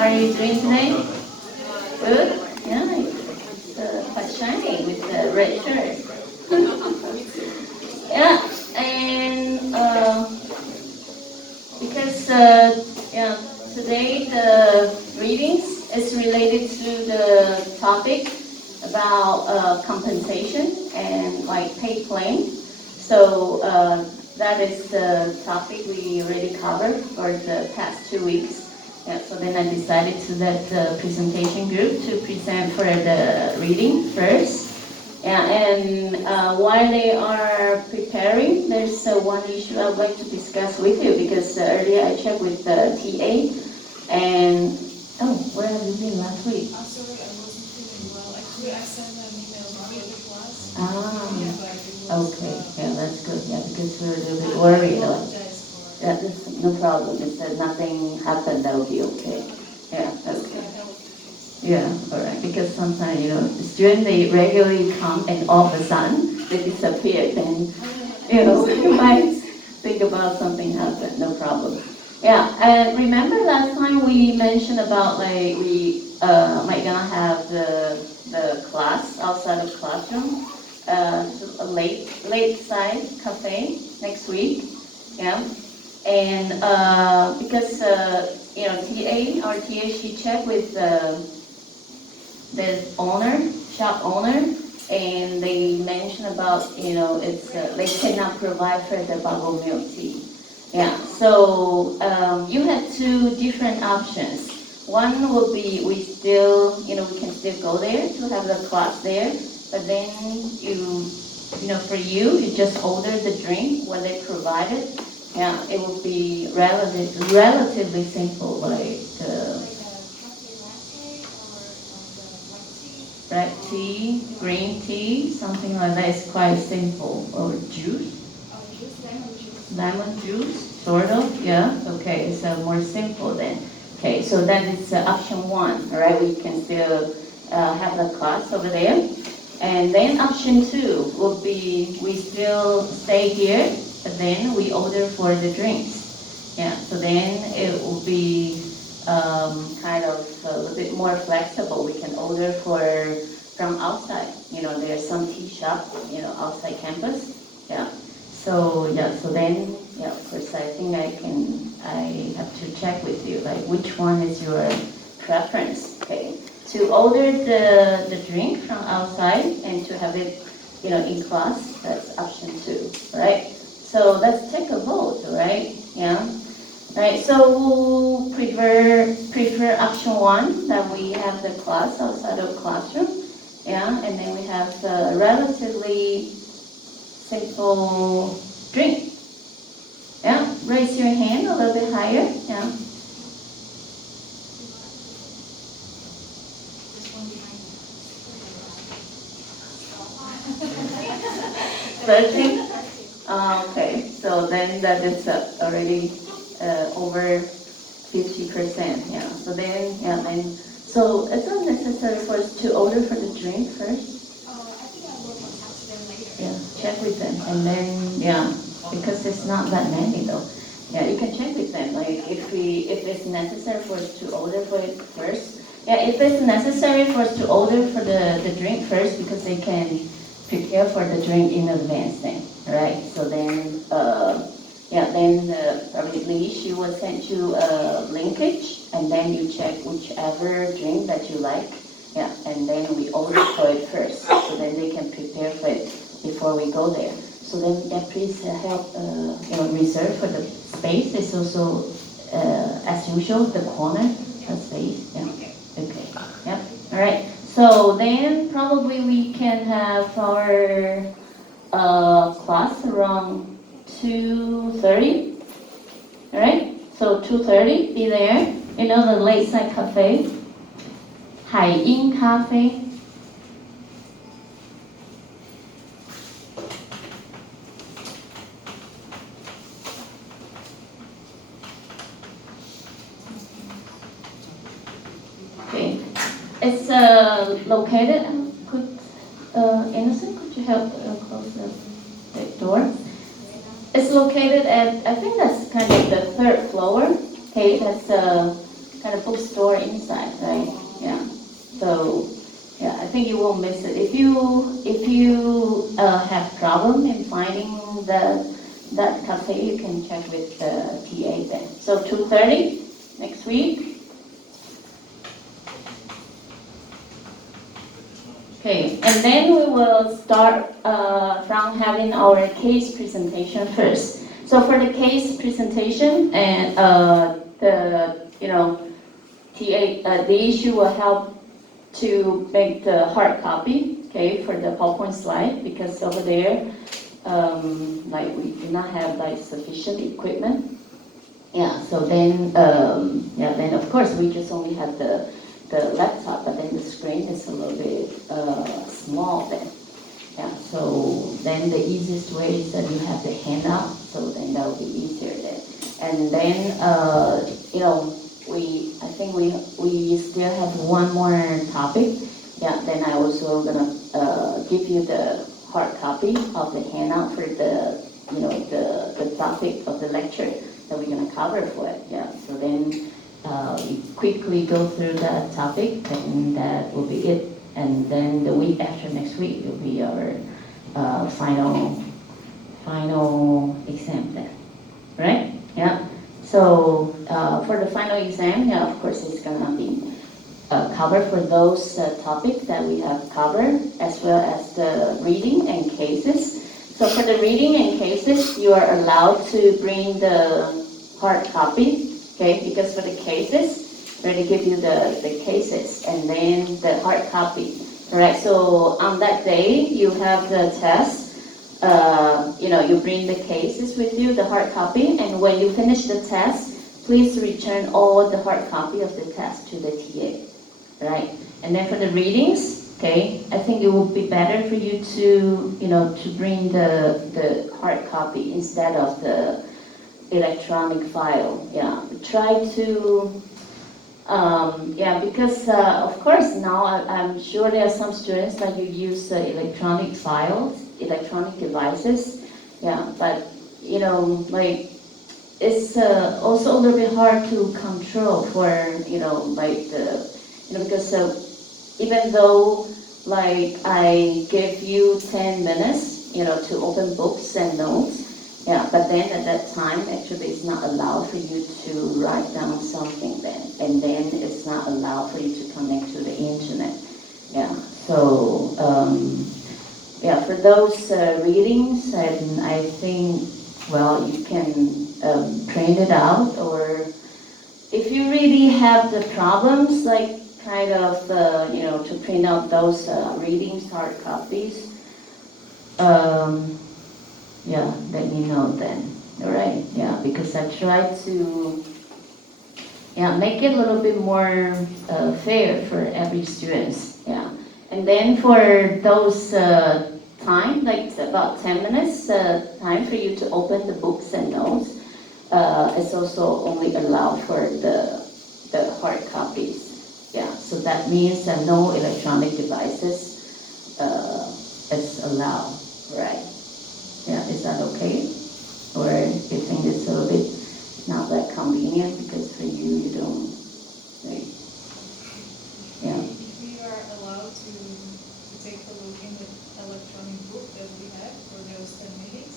How are you doing today? Good? Yeah, it's quite shiny with the red shirt. Yeah, and because yeah, today the readings is related to the topic about compensation and like pay claim. So that is the topic we already covered for the past 2 weeks. Yeah, so then I decided to let the presentation group to present for the reading first. Yeah, and while they are preparing, there's one issue I would like to discuss with you because earlier I checked with the TA and oh, where have you been last week? I'm sorry, I wasn't feeling well. Actually, I sent an email before the class. Okay, yeah, that's good. Yeah, because we're a little bit worried. Yeah, that's no problem. If nothing happened, that will be okay. Yeah, okay. Yeah, all right. Because sometimes, students, they regularly come and all of a sudden they disappear. Then, you might think about something happened. No problem. Yeah, and remember last time we mentioned about like we might gonna have the class outside of classroom, a late side cafe next week. Yeah, and because our TA, she checked with the shop owner, and they mentioned about, it's they cannot provide for the bubble milk tea. Yeah, so you have two different options. One will be we can still go there to have the class there, but then for you just order the drink when they provide it. Yeah, it will be relatively simple, like black tea, green tea, something like that. It's quite simple. Or juice, lemon juice, sort of. Yeah. Okay, it's more simple then. Okay, so that is option one. All right, we can still have the class over there. And then option two will be we still stay here, but then we order for the drinks. Yeah, so then it will be kind of a little bit more flexible. We can order from outside. There's some tea shop, outside campus. Yeah. So yeah, so then of course I think I have to check with you like which one is your preference. Okay. To order the drink from outside and to have it, in class, that's option two, right? So let's take a vote, right? Yeah. Right, so we'll prefer option one, that we have the class outside of classroom, yeah, and then we have the relatively simple drink. Yeah, raise your hand a little bit higher, yeah. Searching? Okay, so then that is already over 50%. Yeah. So then, so it's not necessary for us to order for the drink first. I think I will contact them later. Yeah, check with them, and then because it's not that many though. Yeah, you can check with them. Like if it's necessary for us to order for it first. Yeah, if it's necessary for us to order for the drink first, because they can prepare for the drink in advance then, right? So then, probably she will send you a linkage, and then you check whichever drink that you like, yeah, and then we order for it first, so then they can prepare for it before we go there. So then, yeah, please help, reserve for the space. It's also, as usual, the corner of space, yeah, okay, yeah, all right. So then probably we can have our class around 2:30. All right. So 2:30, be there. The late side cafe, 海鹰咖啡. Okay. It's located. Innocent, could you help close the door? It's located at, I think that's kind of the third floor. Okay, that's kind kind of bookstore inside, right? Yeah. So, yeah, I think you won't miss it. If you have problem in finding that cafe, you can check with the TA then. So 2:30 next week. Okay, and then we will start from having our case presentation first. So for the case presentation and the TA, the issue will help to make the hard copy, okay, for the PowerPoint slide, because over there, like we do not have like sufficient equipment. Yeah, so then, then of course we just only have the laptop, but then the screen is a little bit small then. Yeah, so then the easiest way is that you have the handout, so then that will be easier then. And then, I think we still have one more topic. Yeah, then I also gonna give you the hard copy of the handout for the topic of the lecture that we're gonna cover for it. Yeah, so then we quickly go through that topic, and that will be it. And then the week after next week will be our final exam then, right? Yeah. So for the final exam, yeah, of course it's gonna be covered for those topics that we have covered, as well as the reading and cases. So for the reading and cases, you are allowed to bring the hard copy, okay? Because for the cases, we're gonna give you the cases and then the hard copy. All right, so on that day, you have the test. You bring the cases with you, the hard copy, and when you finish the test, please return all the hard copy of the test to the TA, right? And then for the readings, okay, I think it would be better for you to bring the hard copy instead of the electronic file. Yeah, try to. Because of course now I'm sure there are some students that you use electronic files, electronic devices. Yeah, but like it's also a little bit hard to control for because even though like I give you 10 minutes to open books and notes. Yeah, but then at that time, actually, it's not allowed for you to write down something then, and then it's not allowed for you to connect to the internet. Yeah, so for those readings, and I think, well, you can print it out, or if you really have the problems, like kind of, to print out those readings, hard copies. Yeah, let me know then. All right, yeah, because I try to make it a little bit more fair for every student. Yeah, and then for those time, like about 10 minutes time for you to open the books and notes, it's also only allowed for the hard copies. Yeah, so that means that no electronic devices is allowed, right? Yeah, is that okay? Or you think it's a little bit not that convenient because for you don't, right? Yeah. If we are allowed to take a look in the electronic book that we have for those 10 minutes,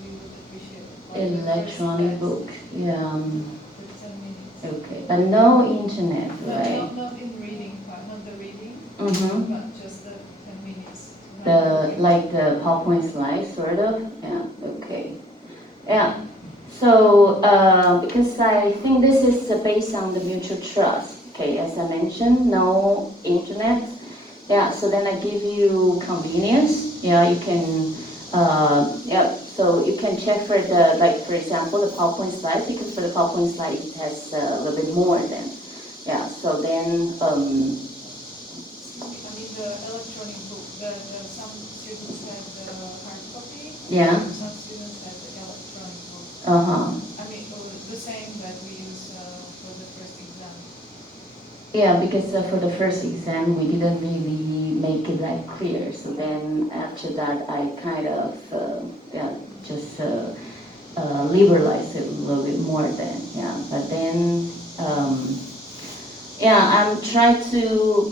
we would appreciate it. Like Electronic book, yeah. For 10 minutes. Okay, but no internet, No, right? not in reading part, not the reading, Mm-hmm. but just the 10 minutes. Like the PowerPoint slide, sort of? Yeah, okay. Yeah. So, because I think this is based on the mutual trust. Okay, as I mentioned, no internet. Yeah, so then I give you convenience. Yeah, you can, so you can check for the, like, for example, the PowerPoint slide, because for the PowerPoint slide, it has a little bit more than. Yeah, so then, The electronic book, some students have the hard copy. yeah. Some students have the electronic book. Uh-huh. The same that we use for the first exam. Yeah, because for the first exam, we didn't really make it that clear. So then after that, I kind of, just liberalized it a little bit more then. Yeah, but then, yeah, I'm trying to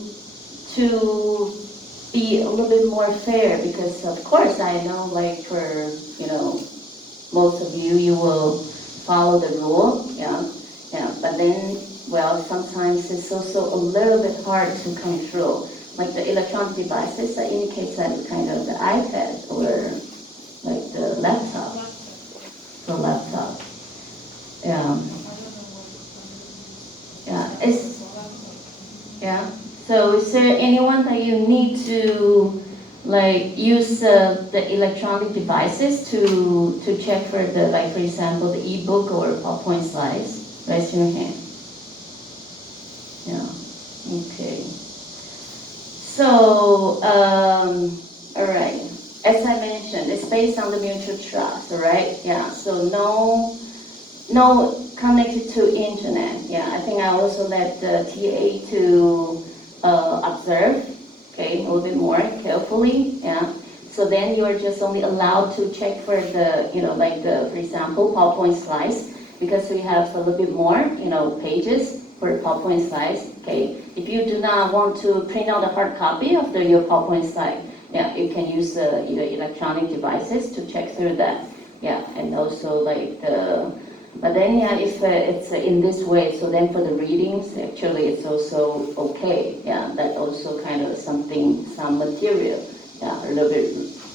be a little bit more fair because of course I know like for, you know, most of you, you will follow the rule, yeah, yeah. But then, well, sometimes it's also a little bit hard to control. Like the electronic devices that indicates that kind of the iPad or like the laptop, the laptop. Yeah, yeah. Yeah. So is there anyone that you need to like use the electronic devices to check for the like for example the ebook or PowerPoint slides? Raise your hand. Yeah. Okay. So all right. As I mentioned, it's based on the mutual trust, all right? Yeah. So no connected to internet. Yeah, I think I also let the TA to observe, okay, a little bit more carefully. Yeah. So then you are just only allowed to check for the, you know, like the, for example, PowerPoint slides, because we have a little bit more, you know, pages for PowerPoint slides. Okay. If you do not want to print out a hard copy of your PowerPoint slide, yeah, you can use your electronic devices to check through that. Yeah, and also like the but then, yeah, if it's in this way, so then for the readings, actually, it's also okay. Yeah, that also kind of something, some material, yeah, a little bit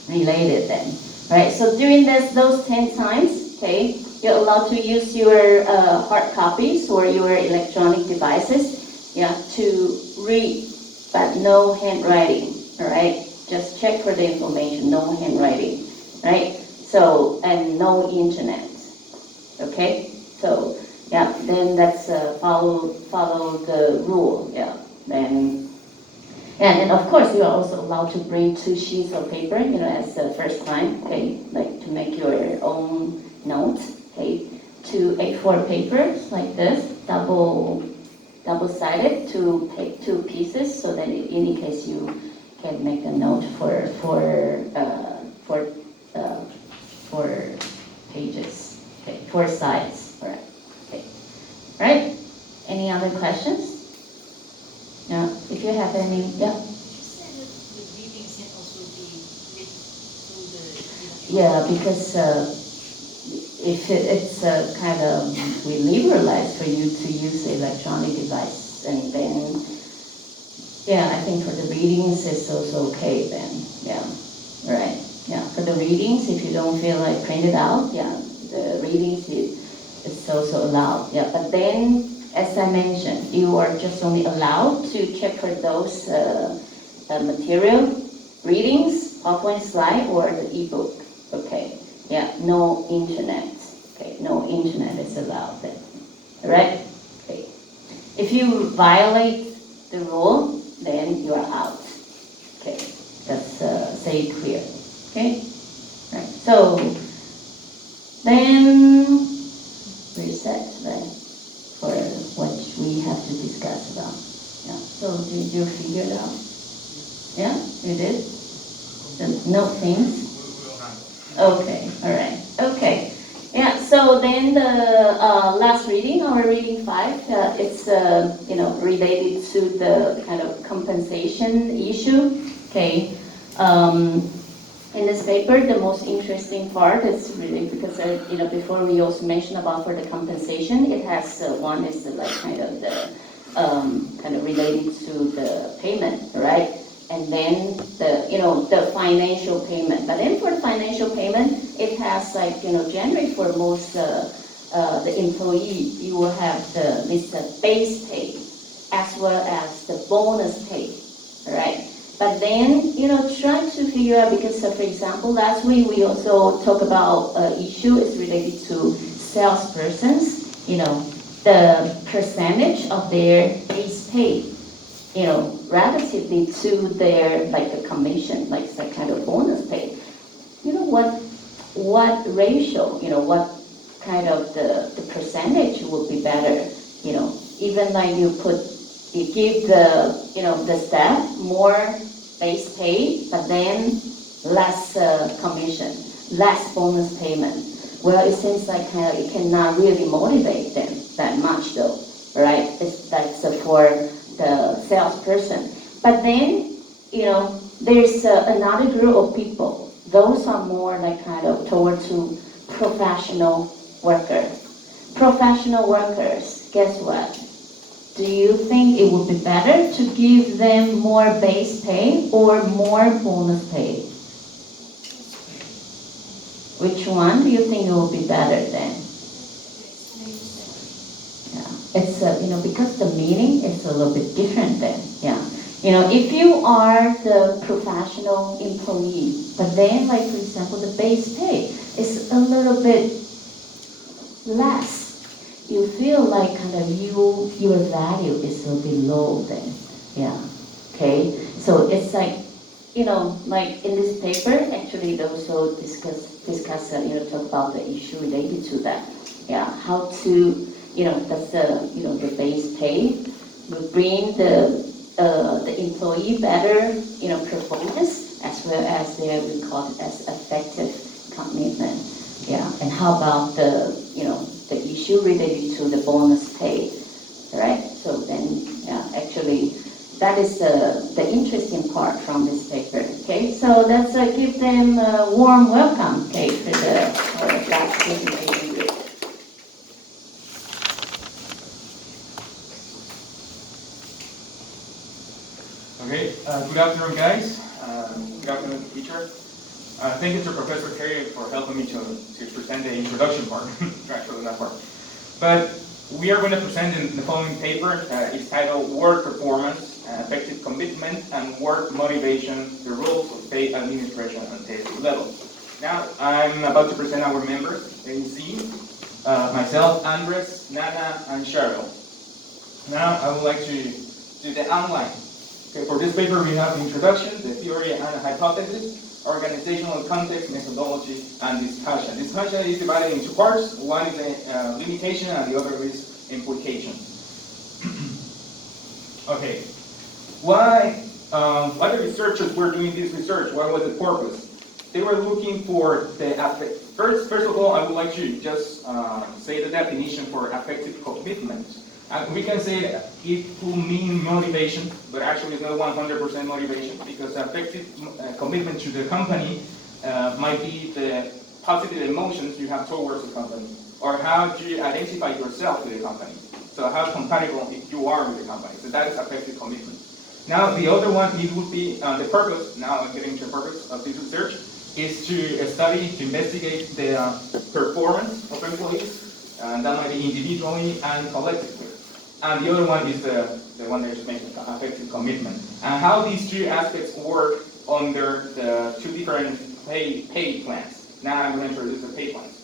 related then. Right. So during those 10 times, okay, you're allowed to use your hard copies or your electronic devices, yeah, to read, but no handwriting. All right. Just check for the information. No handwriting. Right. So and no internet. Okay, so yeah, then that's follow the rule. Yeah, then and of course you are also allowed to bring 2 sheets of paper. You know, as the first time. Okay, like to make your own notes. Okay, 2 A4 papers like this, double-sided, two pieces, so that in any case you can make a note for uh, for pages. Okay, 4 sides. All right. Okay. Right. Any other questions? Yeah. If you have any, yeah. Did you say that the readings can also be read through the Yeah, because if it's kind of we liberalize for you to use the electronic device, and then yeah, I think for the readings it's also okay then. Yeah. Right. Yeah. For the readings, if you don't feel like print it out, yeah, the readings it's also allowed. Yeah. But then, as I mentioned, you are just only allowed to check for those material readings, PowerPoint slide, or the ebook. Okay. Yeah. No internet. Okay. No internet is allowed then. All right. Okay. If you violate the rule, then you are out. Okay. Let's say it clear. Okay? Right. So then reset right, for what we have to discuss about. Yeah. So did you figure it out? Yeah, you did? The note things? Okay, all right. Okay. Yeah, so then the last reading, our reading 5, it's related to the kind of compensation issue. Okay. In this paper, the most interesting part is really because before we also mentioned about for the compensation, it has one is like kind of the kind of related to the payment, right? And then the financial payment. But then for the financial payment, it has like generally for most the employee, you will have this base pay as well as the bonus pay, right? But then, try to figure out, because for example, last week we also talked about issue is related to salespersons, the percentage of their base pay, relatively to their, like the commission, like the kind of bonus pay. What ratio, what kind of the percentage would be better, even like you give the staff more base pay, but then less commission, less bonus payment. Well, it seems like it cannot really motivate them that much though. right? That's for the salesperson. But then, there's another group of people. Those are more like kind of towards to professional workers. Professional workers, guess what? Do you think it would be better to give them more base pay or more bonus pay? Which one do you think it will be better then? Yeah, it's because the meaning is a little bit different then. Yeah, if you are the professional employee, but then like for example the base pay is a little bit less, you feel like kind of your value is a little bit low then. Yeah. Okay. So it's like like in this paper, actually, they also discuss talk about the issue related to that. Yeah, how to, that's the base pay will bring the employee better, performance as well as we call it as effective commitment. Yeah, and how about the issue related to the bonus pay, right? So then, yeah, actually. That is the interesting part from this paper. Okay, so let's give them a warm welcome, okay, for the last presentation group. Okay, good afternoon, guys. Good afternoon, teacher. Thank you to Professor Terry for helping me to present the introduction part, actually that part. But we are going to present in the following paper. It's titled Work Performance, Effective Commitment, and Work Motivation, the Rules of Pay Administration and Testing Level. Now, I'm about to present our members, AC, myself, Andres, Nana, and Cheryl. Now, I would like to do the outline. Okay, for this paper, we have the introduction, the theory and hypothesis, organizational context, methodology, and discussion. Discussion is divided into two parts. One is a limitation, and the other is implication. Okay. Why the researchers were doing this research? What was the purpose? They were looking for the first of all, I would like to just say the definition for effective commitment. We can say that it will mean motivation, but actually it's not 100% motivation, because effective commitment to the company might be the positive emotions you have towards the company, or how do you identify yourself with the company. So how compatible you are with the company. So that is effective commitment. Now the other one, it would be the purpose, now I'm getting to the purpose of this research, is to study, to investigate the performance of employees, and that might be individually and collectively. And the other one is the one that I just mentioned, effective commitment. And how these two aspects work under the two different pay plans. Now I'm going to introduce the pay plans.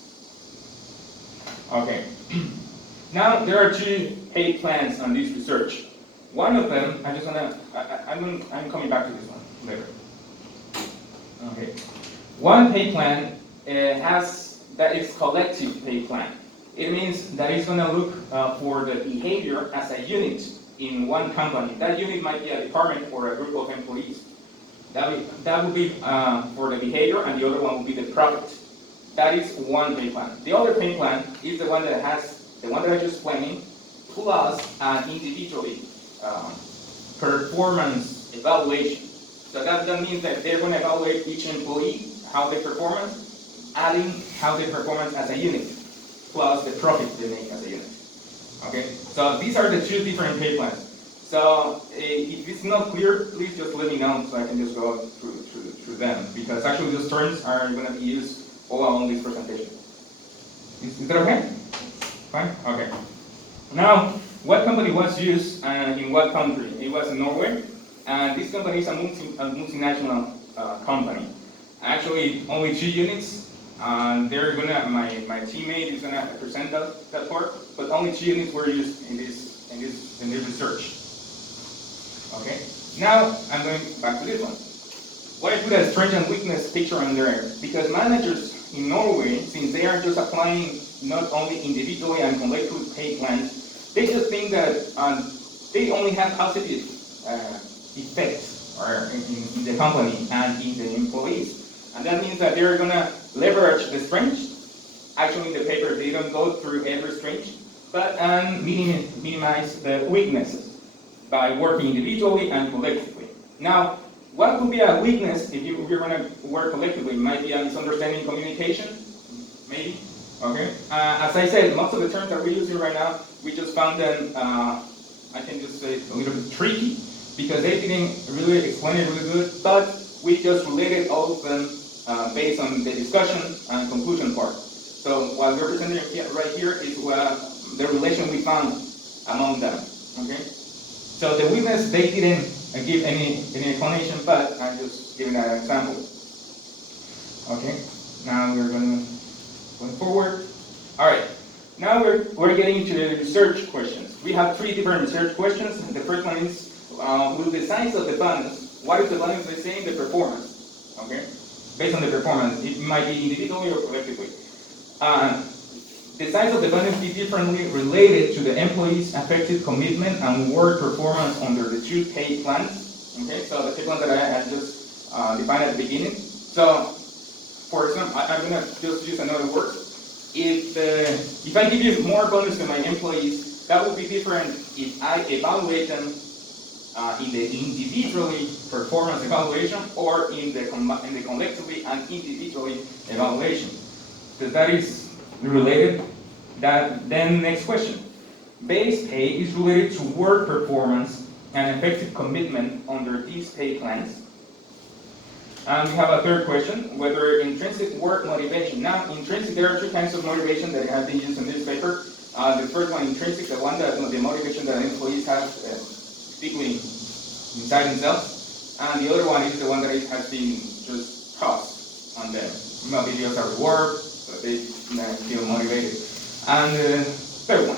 Okay. Now there are two pay plans on this research. One of them, I'm coming back to this one later. Okay. One pay plan that is collective pay plan. It means that it's going to look for the behavior as a unit in one company. That unit might be a department or a group of employees. That would be for the behavior, and the other one will be the profit. That is one pay plan. The other pay plan is the one that has the one that I just explained, plus an individually performance evaluation. So that means that they're going to evaluate each employee, how they performance, adding how they performance as a unit, plus the profit they make as a unit. Okay, so these are the two different pay plans. So if it's not clear, please just let me know so I can just go through them, because actually those terms are going to be used all along this presentation. Is that okay? Fine? Okay. Now, what company was used in what country? It was in Norway, and this company is a multinational company. Actually, only 2 units, and they're gonna. My teammate is gonna present that part, but only 2 units were used in this research. Okay. Now I'm going back to this one. Why I put a strength and weakness picture on there? Because managers in Norway, since they are just applying not only individually and collective pay plans, they just think that they only have positive effects in the company and in the employees. And that means that they're going to leverage the strengths. Actually, in the paper, they don't go through every strength, but and minimize the weaknesses by working individually and collectively. Now, what could be a weakness if you're going to work collectively? It might be a misunderstanding communication, maybe. Okay. As I said, most of the terms that we're using right now, we just found them, I can just say, a little bit tricky because they didn't really explain it really good, but we just related all of them based on the discussion and conclusion part. So what we're presenting right here is the relation we found among them. Okay. So the weakness, they didn't give any explanation, but I'm just giving an example. Okay. Now we're going forward. All right. Now we're getting to the research questions. We have 3 different research questions. The first one is, with the size of the bonus, what is the bonus they say in the performance? Okay. Based on the performance, it might be individually or collectively. The size of the bonus is differently related to the employee's effective commitment and work performance under the 2 pay plans. Okay, so the 2 plans that I had just defined at the beginning. So, for example, I'm going to just use another word. If I give you more bonus to my employees, that would be different if I evaluate them in the individually performance evaluation or in the collectively and individually evaluation. So that is related. Then next question. Base pay is related to work performance and effective commitment under these pay plans. And we have a third question, whether intrinsic work motivation. Now, intrinsic, there are 2 kinds of motivation that have been used in this paper. The first one, intrinsic, the one that the motivation that employees have deeply inside themselves, and the other one is the one that has been just tossed on them. Maybe as a reward, so they feel motivated. And the third one,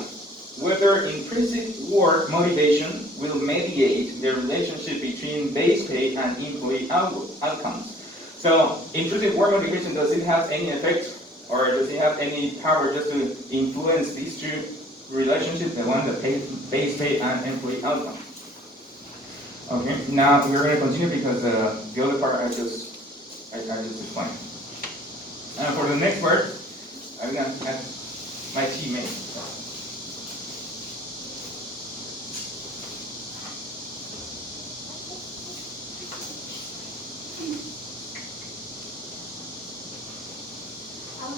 whether intrinsic work motivation will mediate the relationship between base pay and employee outcomes. So, intrinsic work motivation, does it have any effect, or does it have any power just to influence these 2 relationships, the one that base pay and employee outcomes? Okay, now we're going to continue because the other part I just explained. And for the next part, I'm going to ask my teammate.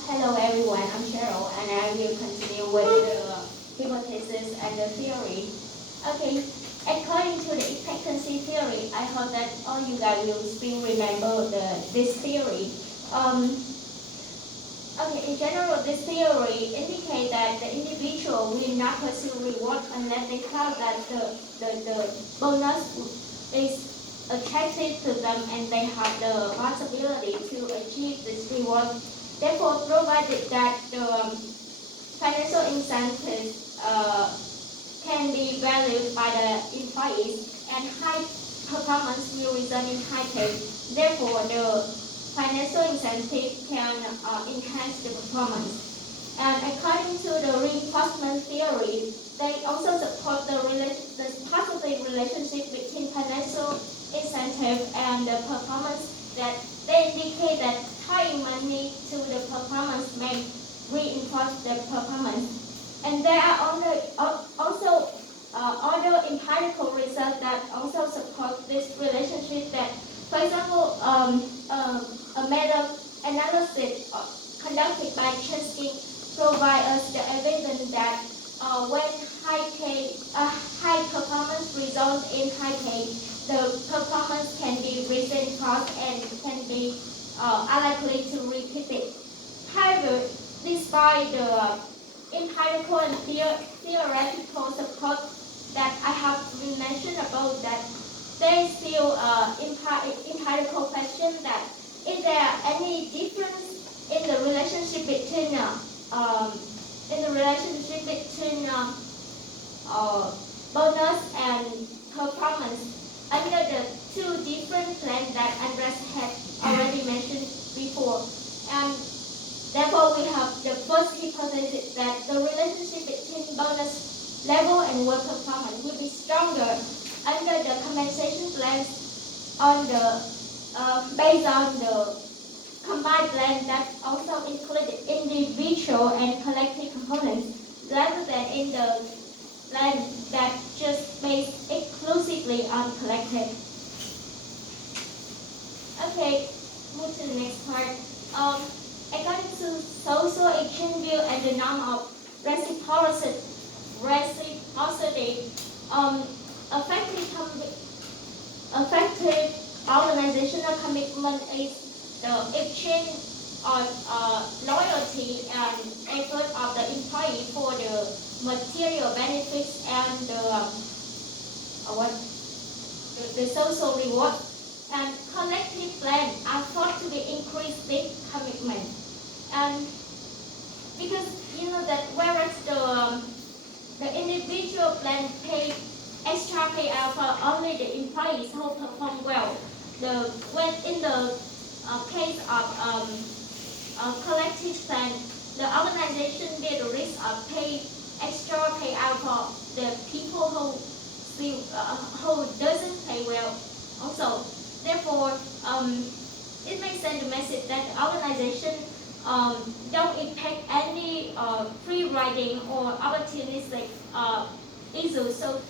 Hello everyone, I'm Cheryl and I will continue with the hypothesis and the theory. Okay, according to the expectancy theory, I hope that all you guys will still remember this theory. Okay, in general, this theory indicates that the individual will not pursue reward unless they feel that the bonus is attractive to them and they have the possibility to achieve this reward. Therefore, provided that the financial incentives can be valued by the employees and high performance will result in high pay. Therefore, the financial incentive can enhance the performance. And according to the reinforcement theory, they also support the positive relationship between financial incentive and the performance, that they indicate that tying money to the performance may reinforce the performance. And there are also other empirical research that also support this relationship. That, for example, a meta-analysis conducted by Chesky provides us the evidence that when high performance results in high pay, the performance can be reinforced and can be unlikely to repeat it. However, despite the empirical and theoretical support that I have mentioned about, that there is still empirical question that is there any difference in the relationship between bonus and performance under the 2 different plans that Andres had already mentioned before. And therefore, we have the first hypothesis that the relationship between bonus level and work performance will be stronger under the compensation plans on the based on the combined plan that also included individual and collective components. rather than in the plan that just based exclusively on collective. Okay, move to the next part. According to social exchange view and the norm of reciprocity, effective organizational commitment is the exchange of loyalty and effort of the employee for the material benefits and the social reward. And collective plan are thought to be increase this commitment. And because you know that whereas the individual plan pay extra payout for only the employees who perform well. When in the case of collective plan, the organization bear the risk of pay extra payout for the people who doesn't pay well. Also, therefore, it makes send the message that the organization don't impact any free riding or opportunistic issues. So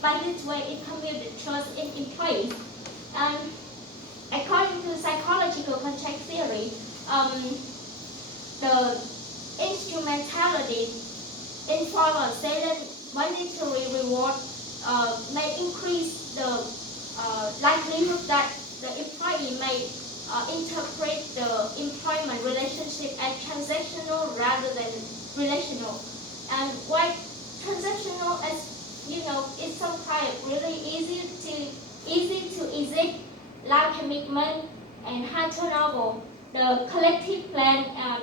by this way, it commutes the trust in employees. And according to psychological contract theory, the instrumentality in form of certain monetary reward may increase the likelihood that the employee may interpret the employment relationship as transactional rather than relational. And why transactional, as you know, is sometimes really easy to exit, low commitment and high turnover. The collective plan and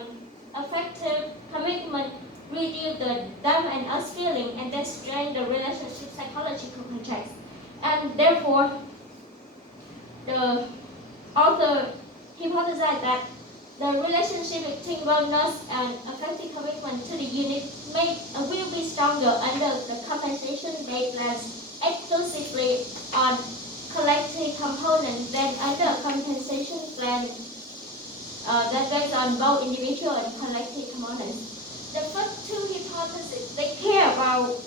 effective commitment reduce the them and us feeling and then strain the relationship psychological context. And therefore, the author hypothesized that the relationship between wellness and effective commitment to the unit will be stronger under the compensation-based plans exclusively on collective components than under compensation plan that based on both individual and collective components. The first two hypotheses, they care about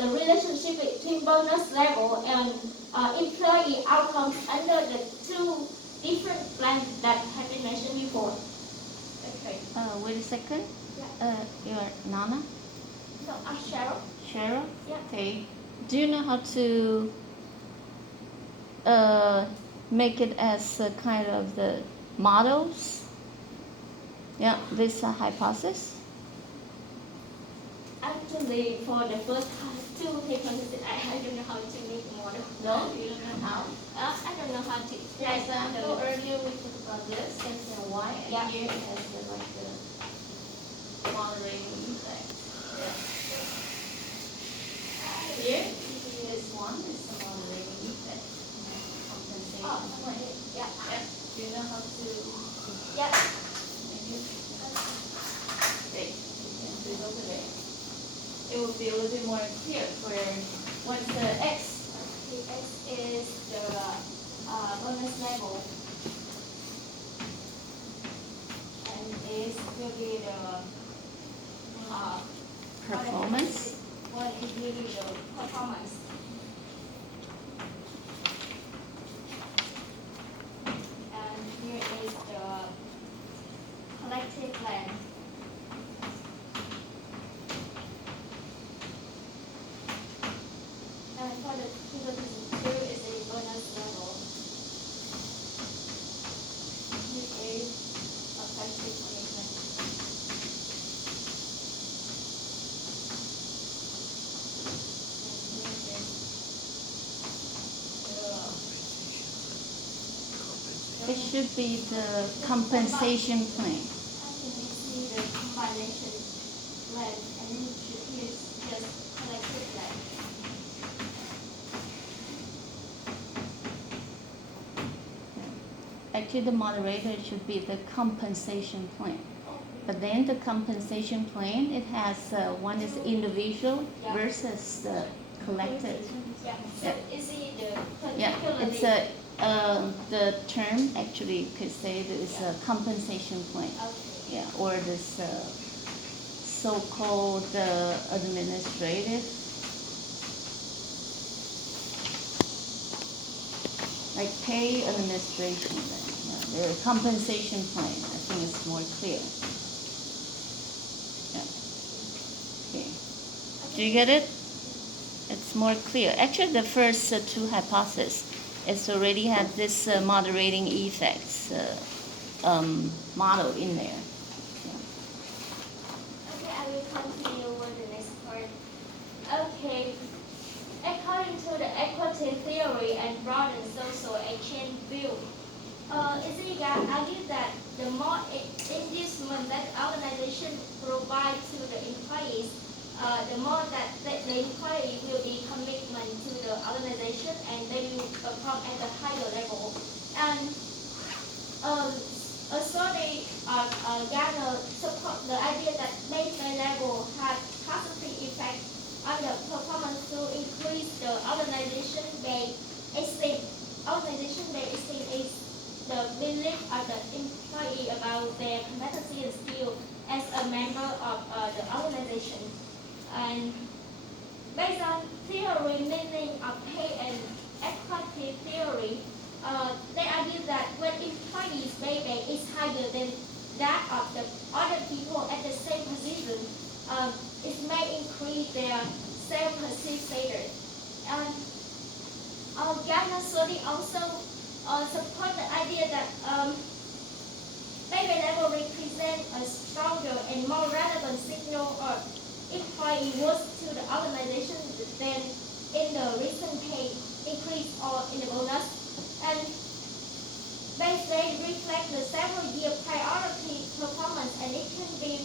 the relationship between bonus level and employee outcomes under the two different plans that have been mentioned before. Okay. Wait a second. Yeah. You're Nana? So, Cheryl? Cheryl? Yeah. Okay. Do you know how to make it as a kind of the models? Yeah, this hypothesis? Actually, for the first two hypotheses, I don't know how to make a model. No, you don't know how. I don't know how to. For example, earlier we talked about this X and Y, and Yeah. here as the moderating effect. Here, this one is the moderating effect. Compensation. Yeah. Do you know how to Yeah. make it? Okay, you can put it over there. It will be a little bit more clear for what's the X. The X is the bonus level, and this will be the Performance. What is really the performance. And here is the collective plan. And for the hypothesis 2 is a bonus level. Here is effective commitment. It should be the compensation plan. I think we see the combination plan, and here is just collective plan. Actually, the moderator should be the compensation plan. But then the compensation plan, it has one is individual versus the collective. Yeah. So is it the Yeah, particularly? it's the term actually you could say that it's a compensation plan. Okay. Yeah, or this so-called administrative, like pay administration, the compensation plan. I think it's more clear. Yeah. Okay. Do you get it? It's more clear. Actually, the first two hypotheses, it's already had this moderating effects model in there. Okay, I will continue with the next part. Okay, according to the equity theory and broader social exchange view, Isiga argued that the more inducement that the organization provides to the employees, the more that the employee will be commitment to the organization and they will perform at a higher level. And also they gather support the idea that baseline level has positive effect on the performance to increase the organization-based esteem. Organization-based esteem is the belief of the employee about their competency and skill as a member of the organization. And based on theory meaning of pay and equity theory, they argue that when employees' payback is higher than that of the other people at the same position, it may increase their self-perceived status. And Gardner study also support the idea that payback level represent a stronger and more relevant signal of employee worth to the organization than in the recent pay increase or in the bonus. And base rate reflect the several year priority performance and it can be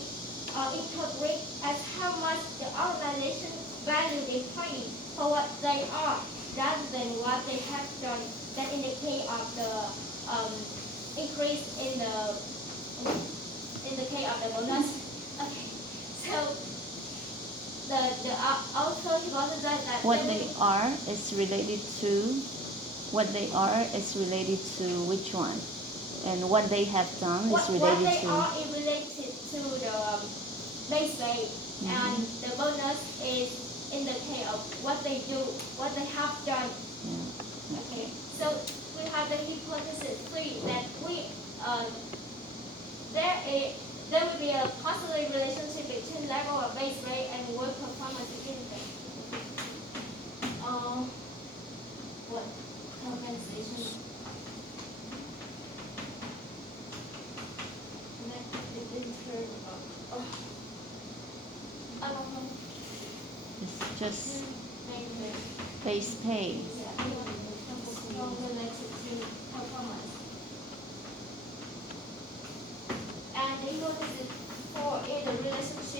interpreted as how much the organization value the employee for what they are rather than what they have done. That in the case of the increase in the case of the bonus. Okay, so the author hypothesized that What they are is related to which one? And what they have done is what related they to are is related to the base rate, and the bonus is in the case of what they do, what they have done. Okay, so we have the hypothesis 3 that there will be a positive relationship between level of base rate and work performance indicator. What compensation? it's just base pay. Strong related to performance. And the hypothesis 4 is the relationship